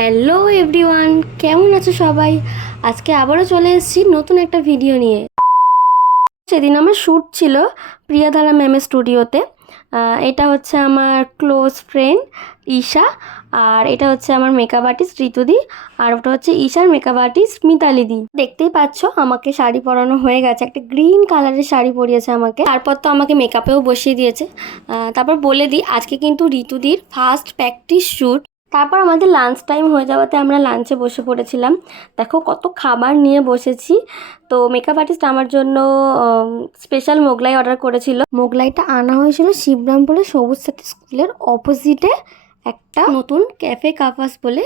Hello everyone, কেমন আছো সবাই? আজকে আবারও চলে এসেছি নতুন একটা ভিডিও নিয়ে। সেদিন আমার শ্যুট ছিল প্রিয়াধারা ম্যামের স্টুডিওতে। এটা হচ্ছে আমার ক্লোজ ফ্রেন্ড ঈশা, আর এটা হচ্ছে আমার মেকআপ আর্টিস্ট ঋতুদি, আর ওটা হচ্ছে ঈশার মেকআপ আর্টিস্ট মিতালিদি। দেখতেই পাচ্ছ আমাকে শাড়ি পরানো হয়ে গেছে, একটা গ্রিন কালারের শাড়ি পরিয়েছে আমাকে। তারপর তো আমাকে মেকআপেও বসিয়ে দিয়েছে। তারপর বলে দিই, আজকে কিন্তু ঋতুদির ফার্স্ট প্র্যাকটিস শ্যুট। তারপর আমাদের লাঞ্চ টাইম হয়ে যাওয়াতে আমরা লাঞ্চে বসে পড়েছিলাম। দেখো কত খাবার নিয়ে বসেছি। তো মেকআপ আর্টিস্ট আমার জন্য স্পেশাল মোগলাই অর্ডার করেছিল। মোগলাইটা আনা হয়েছিল শিবরামপুরের সবুজ সাথী স্কুলের অপোজিটে একটা নতুন ক্যাফে কাফাস বলে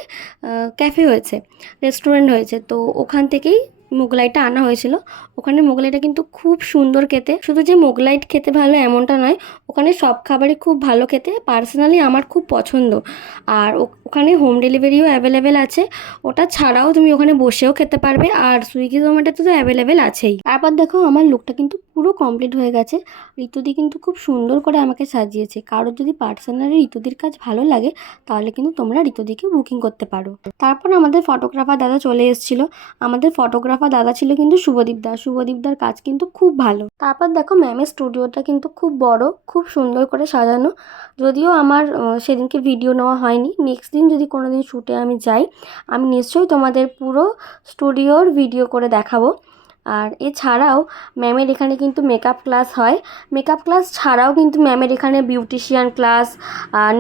ক্যাফে হয়েছে, রেস্টুরেন্ট হয়েছে। তো ওখান থেকেই মোগলাইটা আনা হয়েছিল। ওখানে মোগলাইটা কিন্তু খুব সুন্দর খেতে। শুধু যে মোগলাই খেতে ভালো এমনটা নয়, ওখানে সব খাবারই খুব ভালো খেতে। পার্সোনালি আমার খুব পছন্দ। আর ওখানে হোম ডেলিভারিও অ্যাভেলেবেল আছে। ওটা ছাড়াও তুমি ওখানে বসেও খেতে পারবে, আর সুইগি জোম্যাটোতে তো অ্যাভেলেবেল আছেই। তারপর দেখো আমার লুকটা কিন্তু পুরো কমপ্লিট হয়ে গেছে। ঋতুদি কিন্তু খুব সুন্দর করে আমাকে সাজিয়েছে। কারোর যদি পার্সোনালি ঋতুদির কাজ ভালো লাগে তাহলে কিন্তু তোমরা ঋতুদিকে বুকিং করতে পারো। তারপর আমাদের ফটোগ্রাফার দাদা চলে এসেছিল। আমাদের ফটোগ্রাফার দাদা ছিল কিন্তু শুভদীপদার কাজ কিন্তু খুব ভালো। তারপর দেখো ম্যামের স্টুডিওটা কিন্তু খুব বড়, খুব সুন্দর করে সাজানো। যদিও আমার সেদিনকে ভিডিও নেওয়া হয়নি। নেক্সট দিন যদি কোনো দিন শ্যুটে আমি যাই, আমি নিশ্চয়ই তোমাদের পুরো স্টুডিওর ভিডিও করে দেখাবো। আর এছাড়াও ম্যামের এখানে কিন্তু মেকআপ ক্লাস হয়। মেকআপ ক্লাস ছাড়াও কিন্তু ম্যামের এখানে বিউটিশিয়ান ক্লাস,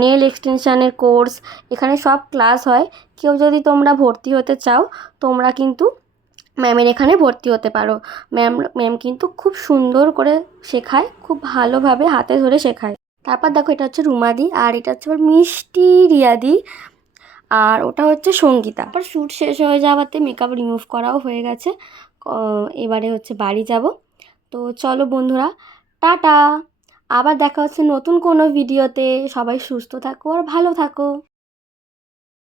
নেল এক্সটেনশানের কোর্স, এখানে সব ক্লাস হয়। কেউ যদি তোমরা ভর্তি হতে চাও, তোমরা কিন্তু ম্যামের এখানে ভর্তি হতে পারো। ম্যাম কিন্তু খুব সুন্দর করে শেখায়, খুব ভালোভাবে হাতে ধরে শেখায়। তারপর দেখো এটা হচ্ছে রুমাদি, আর এটা হচ্ছে আবার মিষ্টি রিয়াদি, আর ওটা হচ্ছে সঙ্গীতা। তারপর শ্যুট শেষ হয়ে যাওয়াতে মেকআপ রিমুভ করাও হয়ে গেছে। এবারে হচ্ছে বাড়ি যাব। তো চলো বন্ধুরা, টাটা। আবার দেখা হচ্ছে নতুন কোনো ভিডিওতে। সবাই সুস্থ থাকো আর ভালো থাকো।